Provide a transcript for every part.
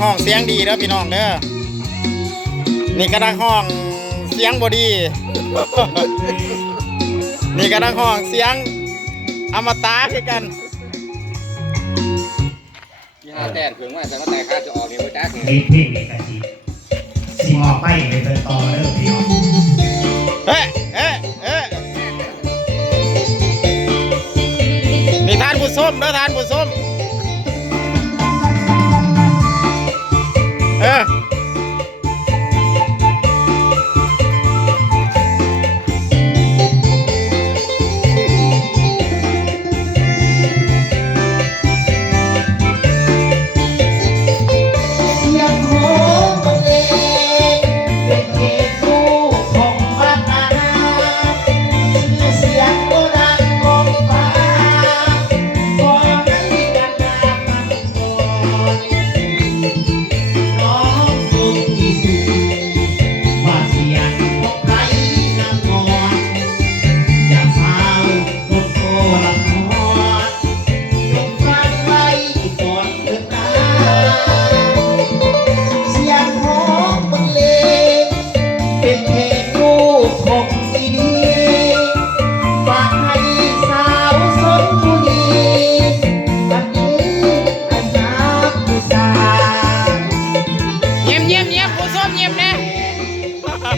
ห้องเสียงดีแล้วพี่น้องเด้อนี่กระดังห้องเสียงบอดี นี่กระดังห้องเสียงอมตะคือกันยี่ห้าแต้เพิ่งว่าแต่ว่าแต่ข้าจะออกเนี่ไม่ได้เลยนี่พี่นี่แต่ทีสีมอไปเป็นต่อเด้อพี่น้อกเฮ้เฮ้เฮ้นี่ทานผู้ส้มแล้วทานผู้ส้ม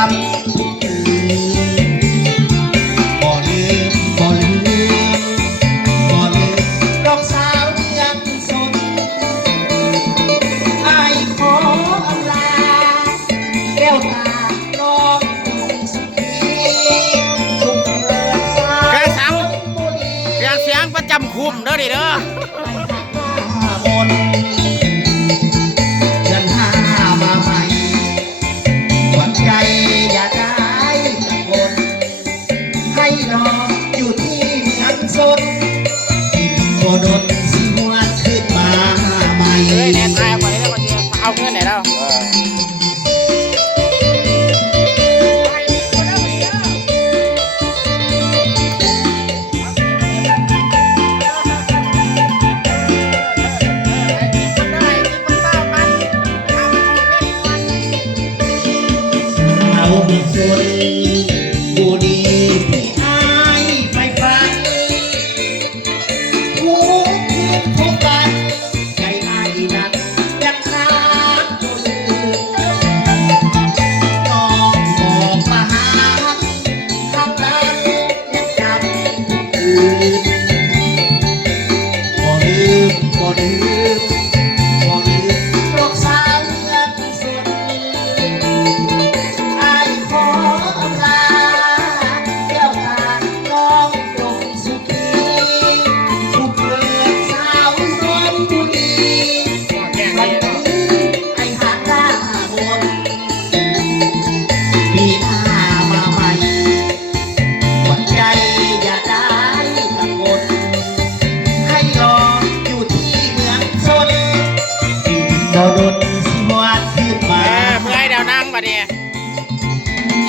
ามบ่ลืมบ่ลืมบ่ลืมดอกสาวเมือสนไอายขออำลาแก้วตาน้องคงสุขีสุขเกิดสาวเสียนเสียงประจำคุมเด้อดิเด้อ ดนสิหวนขึ้นมาใหม่เฮ้ยแนนตายคนนี้แล้คนเดียวเอาเงินไหนแล้วเอาคน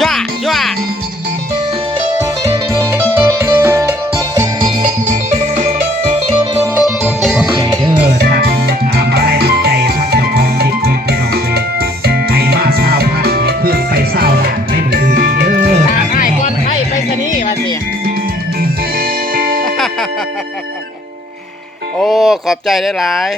จ้าจ้าโอ้ ขอบใจได้หลาย